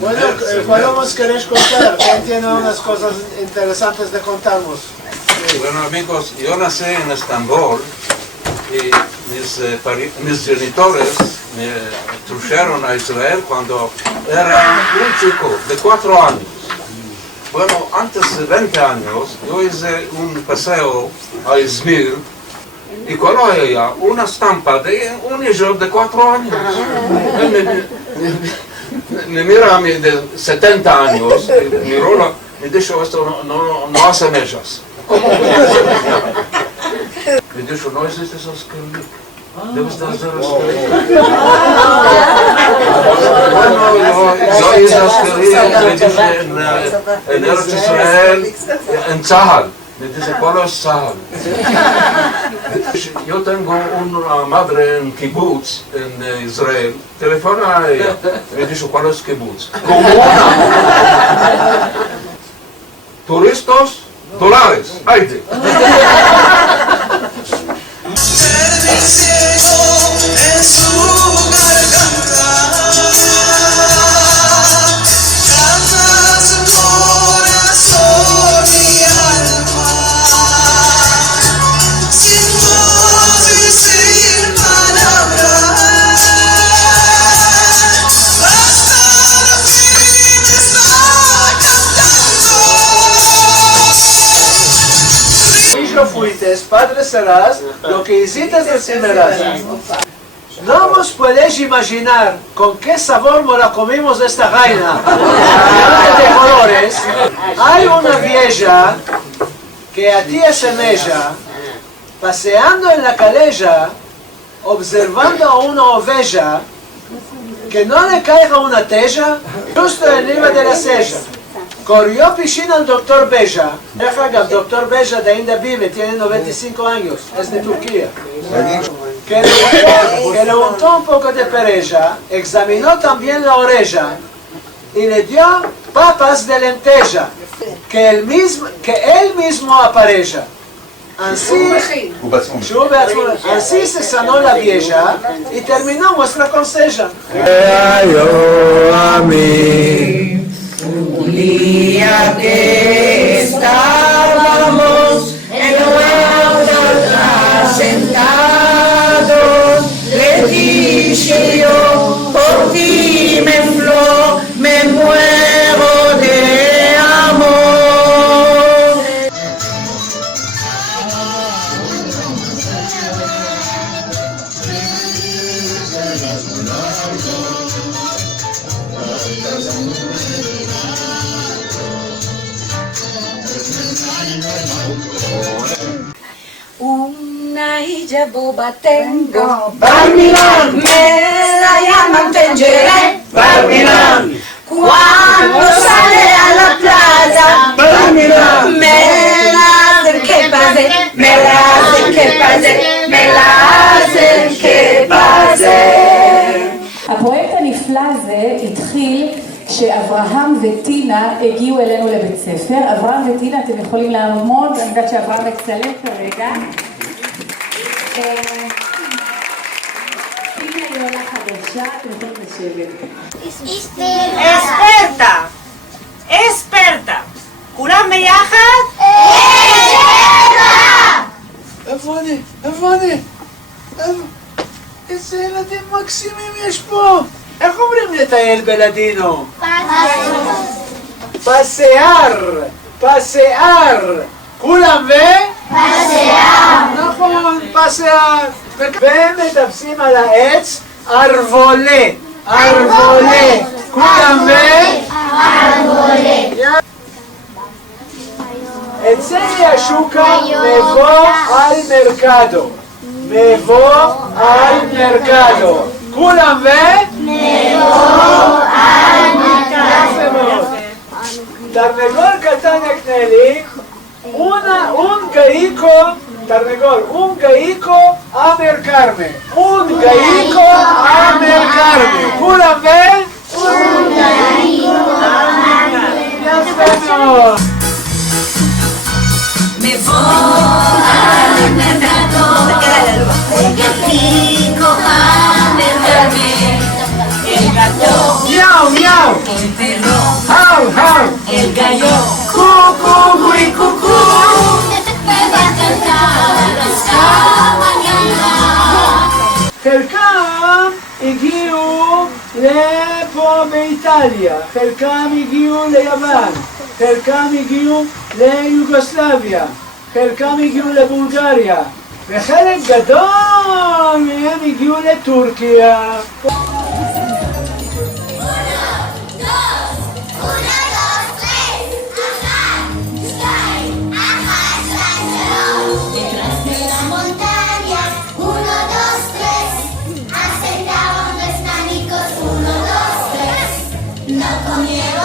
Bueno, ¿cuál nos querés contar? ¿Quién tiene unas cosas interesantes de contarnos? Sí, bueno amigos, yo nací en Estambul y mis genitores me trajeron a Israel cuando era un chico de 4 años. Bueno, antes de 20 años yo hice un paseo a Izmir y cuando había una estampa de un niño de 4 años. Me mira a mí de 70 años, miró, me dijo esto no hace mellas. ¿Cómo voy a hacer? Me dijo, no existe esos esqueletos. Debes de hacer esqueletos. Bueno, yo hice esqueletos, me dije en Eretz Israel, en Tzahal. Me dice, ¿cuál es Tzahal? Yo tengo una madre en kibbutz en Israel. Telefona a ella. Me dice, ¿cuál es kibbutz? Comuna. Turistas, dólares. Hayde. Fuiste, padre serás, lo que hiciste recibirás. No nos puedes imaginar con qué sabor nos la comimos esta reina de colores. Hay una vieja que a ti asemeja, paseando en la calella, observando a una oveja, que no le caiga una teja justo arriba de la ceja. Corrió piscina al doctor Beja. El doctor Beja de India vive, tiene 95 años, es de Turquía. Que le untó un poco de pereza, examinó también la oreja y le dio papas de lenteja, que él mismo apareja. Así se sanó la vieja y terminó nuestra conseja. Un día que estábamos en Guadalajara sentados, le dije yo, por ti me muero de amor. Una hija boba tengo, Barminan, me la llaman Tengeré, Barminan, cuando sale a la plaza, Barminan, me la hacen que pase, me la hacen que pase, me la hacen que pase. הפרויקט הנפלא הזה התחיל כשאברהם וטינה הגיעו אלינו לבית ספר. אברהם וטינה, אתם יכולים לעמוד, אני יודעת שאברהם מצלם כרגע. טינה היא עולה חדשה, אתם יכולים לשבת. אספרטה. כולם ביחד? איפה אני? איזה ילדים מקסימים יש פה! איך אומרים לטייל בלדינו? פסיאר! כולם פסיאר! נכון, פסיאר! והם מטפסים על העץ ארבולה! כולם ארבולה! אצלי השוקה מבוא על מרקדו. כולם מבוא על מרקדו. תרנגול קטן יקנה לי, un gaico americarme. כולם un gaico americarme. Me voy al mercado, porque pico a mercarme el gato. Miau, miau. el perro, How, how. el gallo, cucú, cuicú. me va a cantar hasta mañana. חלקם הגיעו לפה באיטליה, חלקם הגיעו ליוון, חלקם הגיעו ליוגוסלביה, חלקם הגיעו לבולגריה, וחלק גדול מהם הגיעו לטורקיה. Detrás de la montaña, 1, 2, 3, asentaban los nánicos, 1, 2, 3, no comieron